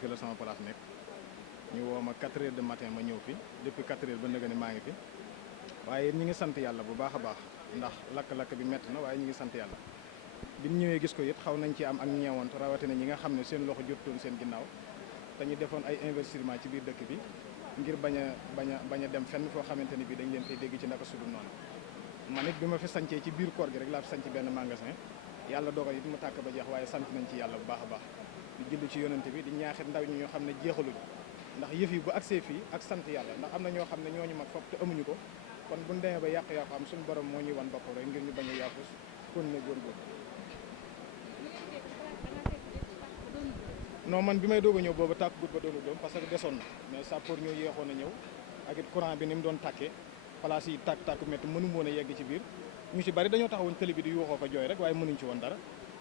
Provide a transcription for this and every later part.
fi la sama place nekk ñu woo ma 4 heures de matin ma ñëw fi depuis 4 heures ba nëga ne maa ngi fi waaye ñi ngi sant yàlla bu baax a baax ndax lakk-lakk bi métti na waaye ñi ngi sant yàlla bi ñu ñëwee gis ko it xaw nañ ci am ak ñeewant rawatina ñi nga xam ne seen loxo jotoon seen ginnaaw te ñu defoon ay investissement ci biir dëkk bi ngir bañ a dem fenn foo xamante ni bi dañ leen fay dégg ci naka sudul noonu man it bi ma fi sancee ci biir koor gi rek laa fi sanc benn magasin yàlla dogal it mu tàkk ba jeex waaye sant nañ ci yàlla bu baax a baax di julli ci yonente bi di ñaaxit ndaw ñi ñoo xam ne jeexaluñ ndax yëf yi bu agsee fii ak sant yàlla ndax am na ñoo xam ne ñooñu mag fopp te amuñu ko kon buñ demee ba yàqu-yàqu am suñu borom moo ñuy wan bopp rek ngir ñu bañ a yàqu kon ne góorgóorlu non man bi may doog a ñëw boobu tàkk gut ba doonu doom parce que desoon na mais sappoor ñoo yéexoon a ñëw ak it courant bi ni mu doon tàkkee place yi tàkk métti mënu woon a yegg ci biir ñu ci bari dañoo taxawoon télé bi di yuuxoo ko jooy rek waaye mënuñ ci woon dara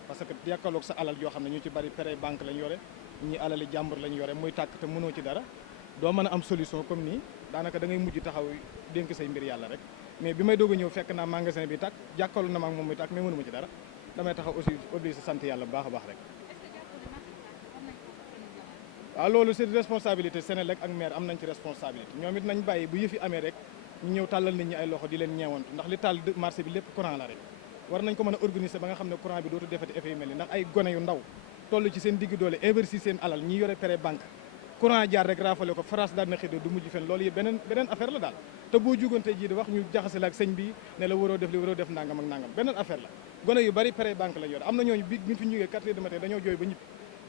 parce que yàkkaloog sa alal yoo xam ne ñu ci bari prêt banque lañ yore ñi alali jàmbur lañ yore muy tàkk te mënoo ci dara doo mën a am solution comme nii daanaka da ngay mujj taxaw dénk say mbir yàlla rek mais bi may doog a ñëw fekk naa magasin bi tàkk jàkkaarloo na ma ak moom muy tàkk mais mënuma ci dara damay taxaw aussi obligé sant yàlla bu baax a baax rek waaw loolu c'est responsabilité Sénéléc ak maire am nañ ci responsabilité ñoom it nañ bàyyi bu yëfi amee rek ñu ñëw tàllal nit ñi ay loxo di leen ñeewantu ndax li taal marché bi lépp courant la rek war nañ ko mën a organiser ba nga xam ne courant bi dootu defati effet yu mel ni ndax ay gone yu ndaw toll ci seen digg doole investir seen alal ñi yore prêt banque courant jaar rek raafale ko France daal na xëy du mujj fen loolu yëpp beneen affaire la daal te boo jugante ji di wax ñu jaxase la ak sëñ bi ne la waroo def li waroo def nangam ak nangam beneen affaire la gone yu bari prêt banque lañ yore am na ñooñu bi ñu fi ñëwee 4 heures du matin dañoo jooy ba ñibbi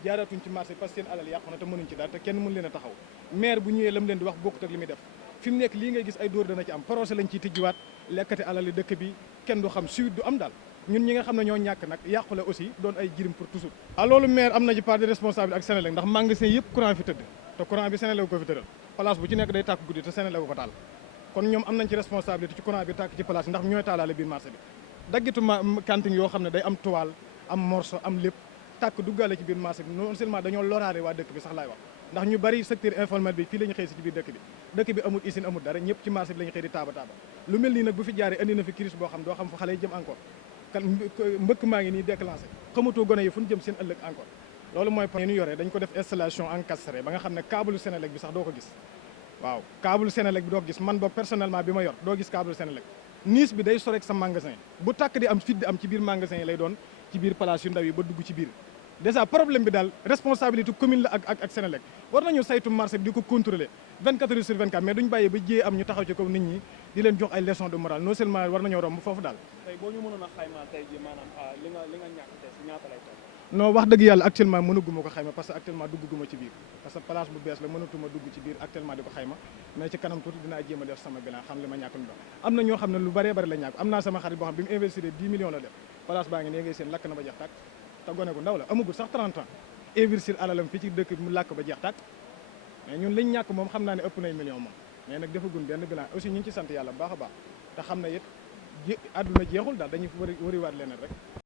jaaratuñ ci marché parce que seen alal yàqu na te mënuñ ci dara te kenn mën leen a taxaw maire bu ñëwee lam leen di wax bokkut ak li muy def fi mu nekk lii ngay gis ay dóor dana ci am projet lañ ciy tijjiwaat lekkati alali dëkk bi kenn du xam suite du am daal ñun ñi nga xam ne ñoo ñàkk nag yàqule aussi doon ay jirim pour toujours loolu maire am na ci part de responsabilité ak Sénéléc ndax magasin yëpp courant fi tëdd te courant bi Sénéléc ko fi tëral place bu ci nekk day tàkk guddi te Sénéléc ko taal kon ñoom am nañ ci responsabilité ci courant bi tàkk ci place ndax ñooy taalaale biir marché bi daggitu cantine yoo xam ne day am toile am morceau am lépp tàkk duggaale ci biir marché bi non seulement dañoo loraale waa dëkk bi sax laay wax ndax ñu bari secteur informel bi fii la ñu xëy si ci biir dëkk bi amul usine amul dara ñëpp ci marché bi la ñu xëy di taaba lu mel nii nag bu fi jaaree andi na fi crise boo xam doo xam fa xale yi jëm encore kan mbëkk maa ngi nii déclenché xamatoo gone yi fu ñu jëm seen ëllëg encore loolu mooy ñu yoree dañ ko def installation encastré ba nga xam ne câble Sénéléc bi sax doo ko gis waaw câble Sénéléc bi doo ko gis man boog personnellement bi ma yor doo gis câble Sénéléc niis bi day sorek sa magasin bu tàkk di am fit di am ci biir magasin yi lay doon ci biir place yu ndaw yi ba dugg ci biir déjà problème bi daal responsabilité commune la ak Sénéléc war nañu saytu marché bi di ko contrôler 24 heures sur 24 mais duñ bàyyi ba jiyee am ñu taxaw ci kaw nit ñi di leen jox ay leçons de morale non seulement war nañoo romb foofu daal. tey boo ñu mënoon a xayma tey jii maanaam li nga ñàkk tey si ñaata lay toll. non wax dëgg yàlla actuellement mënuguma ko xayma parce que actuellement dugguma ci biir parce que place bu bees la mënatuma dugg ci biir actuellement di ko xayma mais ci kanam tuuti dinaa jéem a def sama bilan xam li ma ñàkk lu doon am na ñoo xam ne lu bëree bëri la ñàkk am naa sama xarit boo xam bi mu investir 10 millions la def place baa ngi ne ngay seen lakk na ba jeex tàkk te gone gu ndaw la amagul sax 30 ans investir alalam fii ci dëkk bi mu làkk ba jeex tàkk mais ñun liñ ñàkk moom xam naa ne ëpp nay million moom mais nag defagun benn bilan aussi ñu ngi ci sant yàlla bu baax a baax te xam ne it àdduna jeexul daal dañuy wariwaat leneen rek